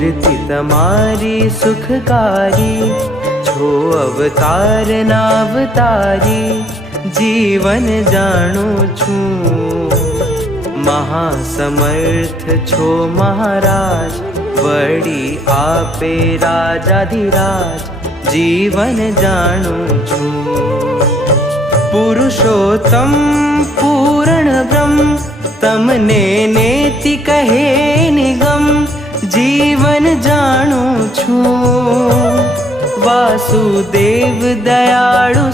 મૂર્તિ તમારી સુખકારી, છો અવતાર નાવતારી, જીવન જાણું છું। મહાસમર્થ છો મહારાજ, વળી આપે રાજાધિરાજ, જીવન જાણું છું। પુરુષોત્તમ પૂર્ણ બ્રહ્મ, તમને નેતિ કહે નિગમ, જીવન જાણું છું। વાસુદેવ દયાળુ